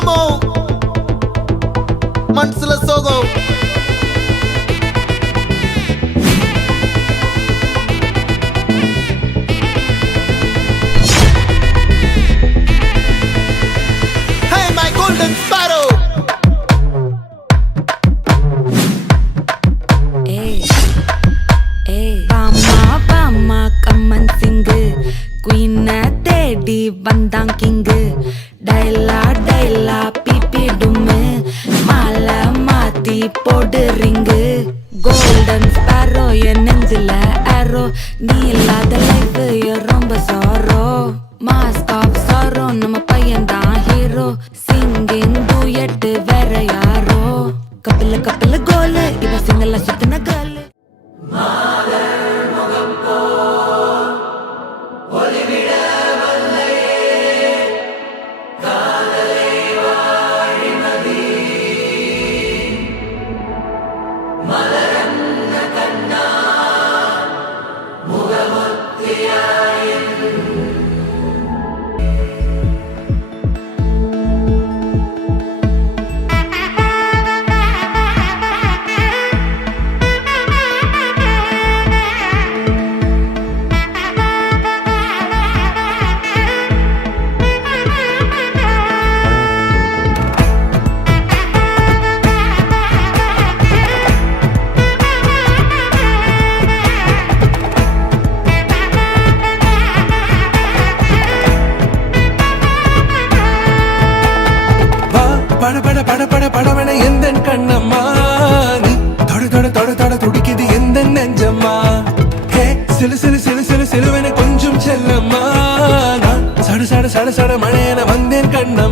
slo-mo மனசுல சோகம் Hey my golden sparrow Bama கம்மன் சிங்கு குயின தேடி வந்தான் கிங்கு டைலா டைலா பிபி டும்மு மாலை மாத்தி போடு ரிங்கு கோல்டன் ஸ்பாரோ என் நெஞ்சில ஆரோ நீ இல்லாத லைஃப் ரொம்ப சாரோ மாஸ்க் ஆஃப் சாரோ நம்ம பையன் தான் ஹீரோ சிங்கிங் டூயட் வேற யாரோ கப்பில கப்பில கோலு இவ சிங்கல சுத்தின காலு பட பட பட பட படவன எந்தன் கண்ணம்மா நீ தொட தொட தொட தொட துடிக்குது எந்த நெஞ்சம்மா ஹே சிலு சிலு சிலு சிலு சிலுவன கொஞ்சம் செல்லம்மா நான் சட சட சட சட மழையன வந்தேன் கண்ணம்மா